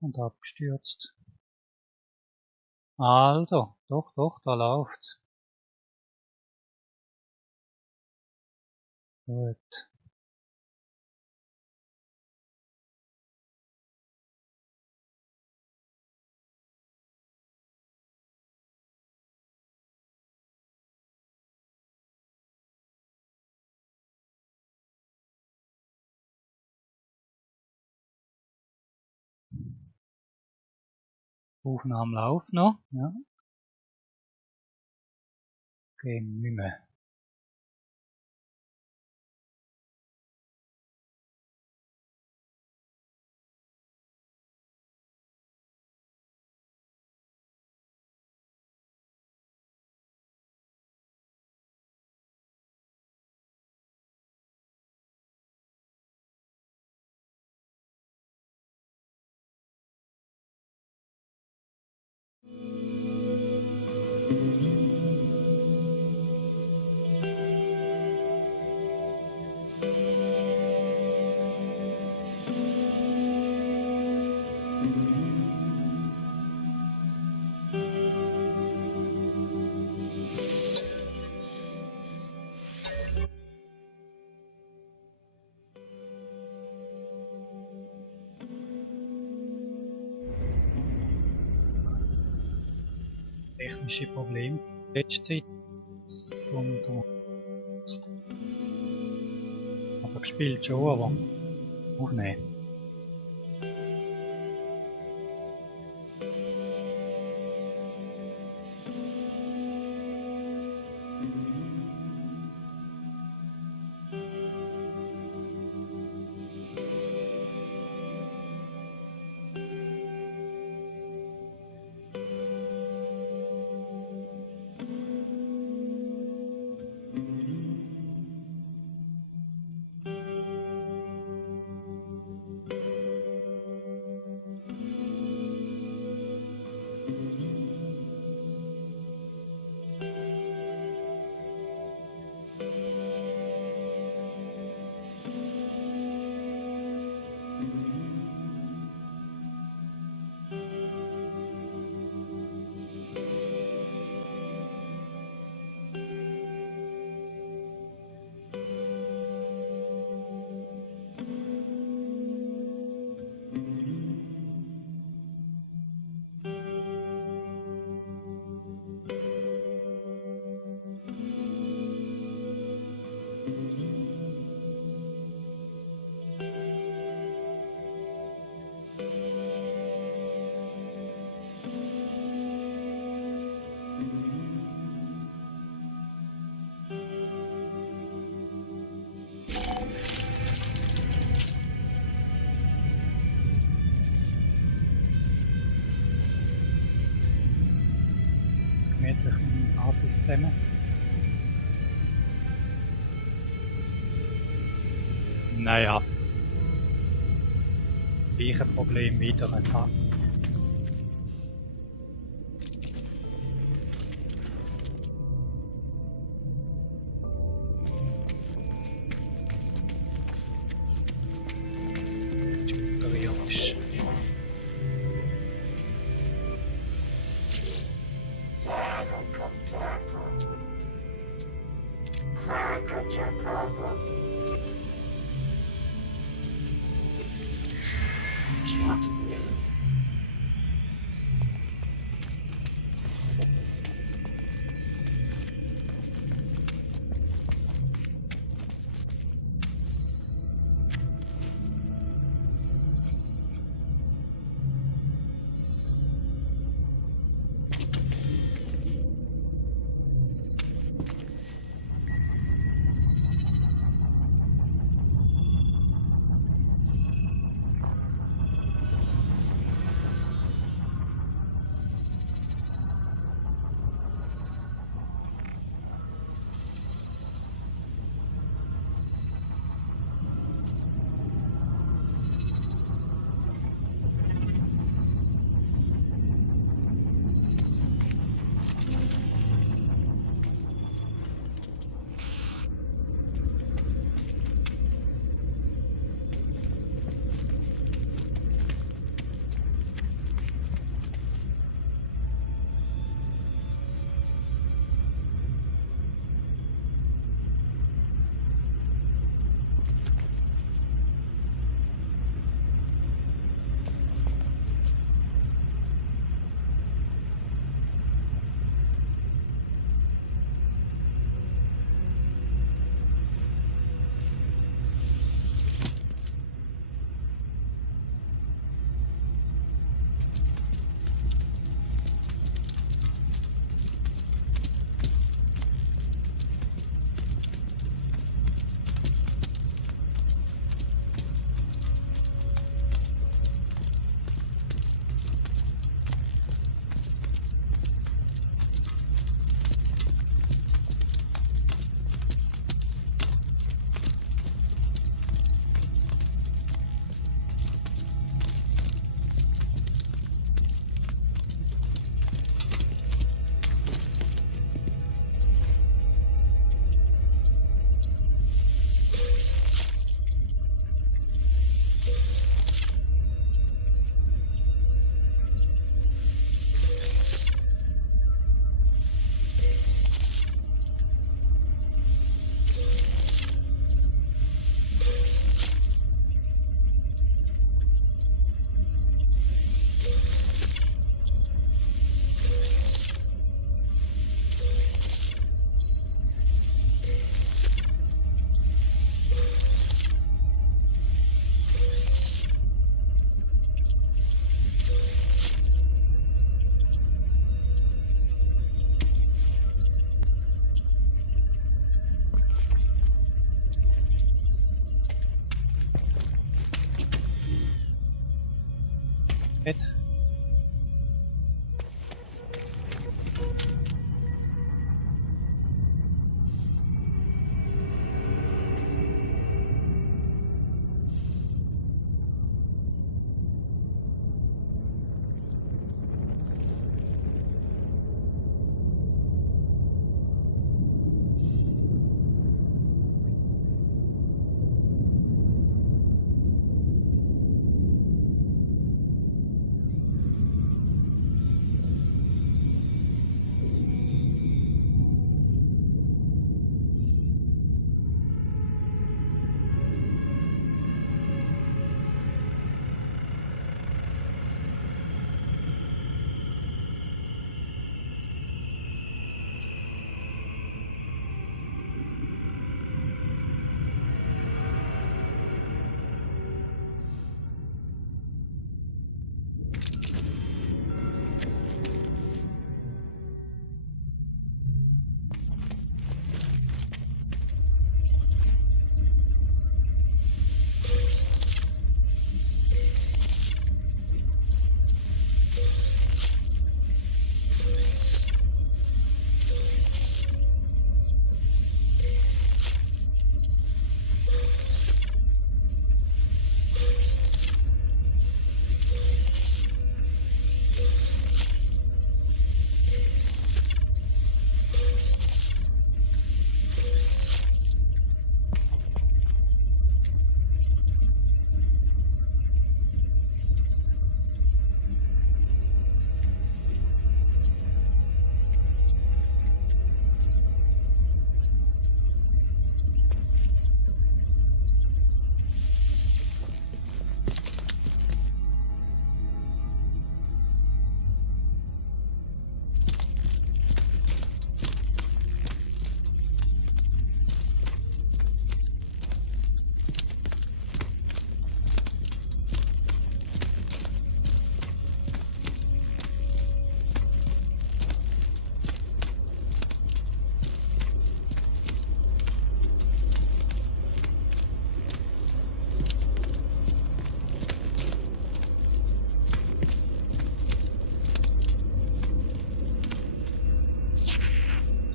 und abgestürzt. Also, doch, da läuft's. Gut. Aufnahme läuft noch, ja. Gehen nicht mehr. Technische Probleme letzte Zeit. Also gespielt schon, aber aufnehmen. Gemütlich im Basis zusammen. Naja. Gleiche Problem wieder. Es hat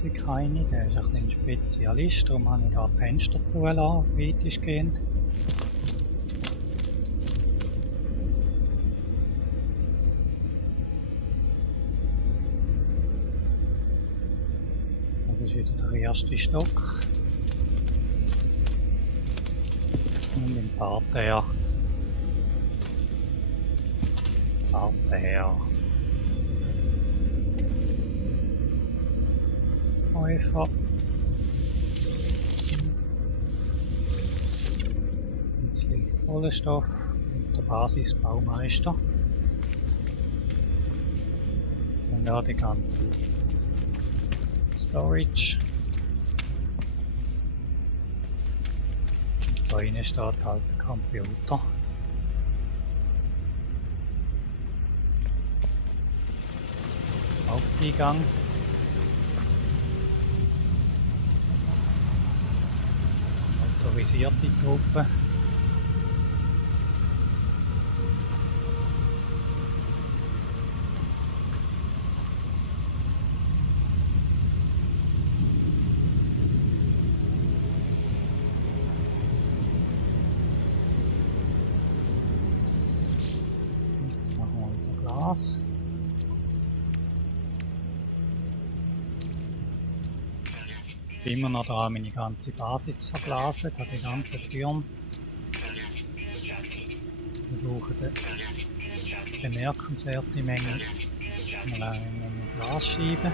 Hase keine, der ist ein Spezialist, darum habe ich da die Fenster zugelassen, weitestgehend. Das ist wieder der erste Stock. Und im Parterre. Häufer. Ein bisschen Kohlenstoff und der Basisbaumeister. Und da die ganze Storage. Und da innen steht halt der Computer. Haupteingang. Autorisierte Truppe. Jetzt machen wir wieder Glas. Immer noch da meine ganze Basis verglasen, da die ganzen Türen. Wir brauchen eine bemerkenswerte Menge Glasscheiben.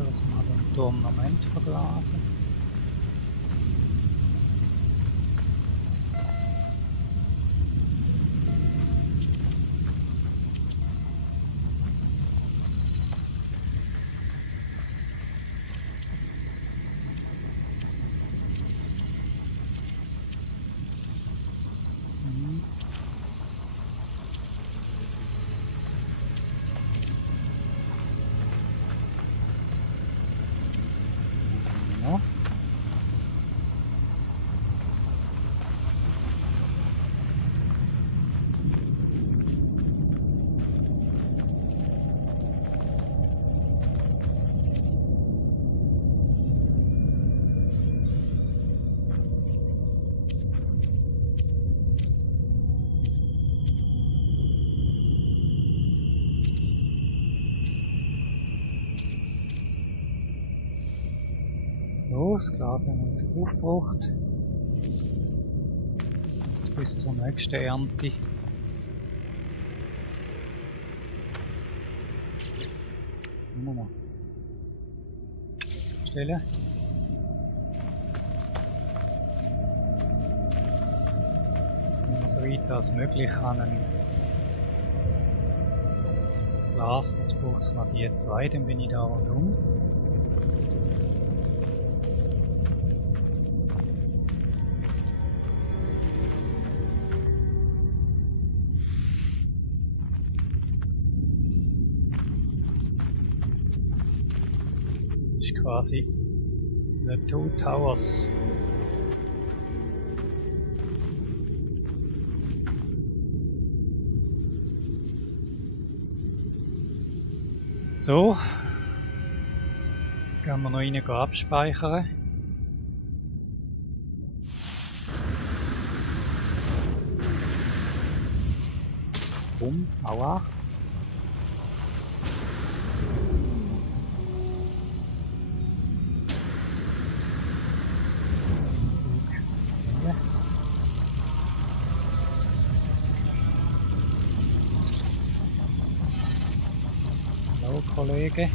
Was wir den Turm noch verglasen. So. Das Glas haben wir aufgebraucht. Jetzt bis zur nächsten Ernte. Noch stellen. So weit als möglich an ein Glas. Jetzt braucht es noch die zwei, dann bin ich da rundum. Quasi the Two Towers. So, gehen wir noch rein abspeichern. Aua. Hallo Kollege.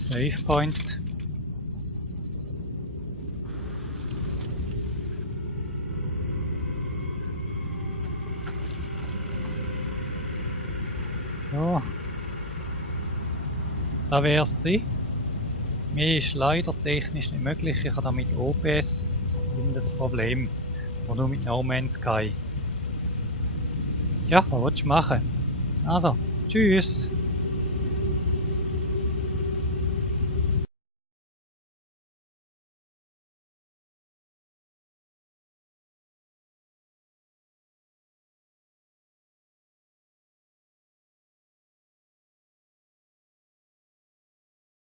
Save Point. So. Da wär's gewesen. Mehr ist leider technisch nicht möglich. Ich habe da mit OBS das Problem. Und nur mit No Man's Sky. Ja, was willst du machen? Also, tschüss!